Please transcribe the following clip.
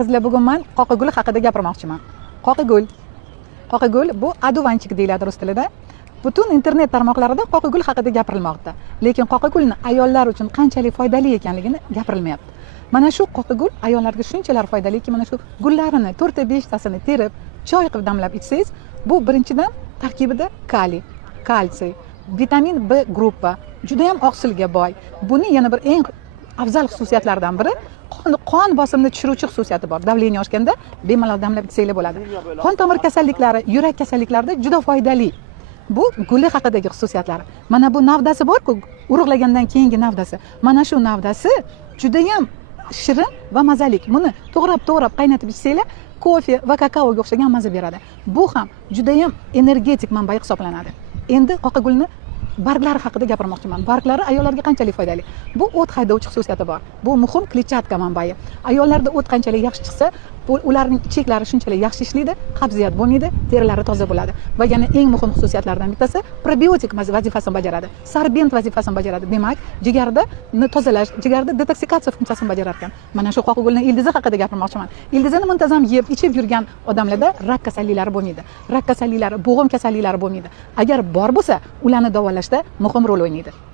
Qizlar, bugun men qoqigul haqida gapirmoqchiman. Qoqigul. Qoqigul bu adovanchik deyiladi rus tilida. Butun internet tarmoqlarida qoqigul haqida gapirilmoqda. Lekin qoqigulni ayollar uchun qanchalik foydali ekanligini gapirilmayapti. Mana shu qoqigul ayollarga shunchalar foydaliki, mana shu gullarini 4-5 tasini terib, choy qilib damlab ichsangiz, bu birinchidan tarkibida kaliy, kalsiy, vitamin B gruppa, juda ham oqsilga boy. Buni yana bir eng afzal xususiyatlaridan biri qon bosimini tushiruvchi xususiyati bor. Davleniya oshganda bemalol damlab ichsanglar bo'ladi. Qon tomir kasalliklari, yurak kasalliklarida juda foydali. Bu guli haqidagi xususiyatlari. Mana bu navdasi bor-ku, urug'lagandan keyingi navdasi. Mana shu navdasi juda ham shirin va mazalik. Buni to'g'rab qaynatib ichsanglar, kofe va kakaoga o'xshagan maza beradi. Bu ham juda ham energetik manbai hisoblanadi. Endi qoqigulni barglari haqida gapirmoqchiman. Barglari ayollarga qanchalik foydali? Bu o't haydovchi xususiyati bor. Bu muhim kletchatka manbai. Ayollarda o't qanchalik yaxshi chiqsa, ularning ichiklari shunchalik yaxshi ishlaydi, qabziyat bo'lmaydi, terilari toza bo'ladi. Va yana eng muhim xususiyatlaridan bittasi probiotik vazifasini bajaradi. Sorbent vazifasini bajaradi. Demak, jigarda tozalash, jigarda detoksikatsiya funksiyasini bajarar ekan. Mana shu qoqigulning ildizi haqida gapirmoqchiman. Ildizini muntazam yeb, ichib yurgan odamlarda rak kasalliklari bo'lmaydi. Rak kasalliklari, bo'g'im kasalliklari bo'lmaydi. Agar bor bo'lsa, ularni davolashda muhim rol o'ynaydi.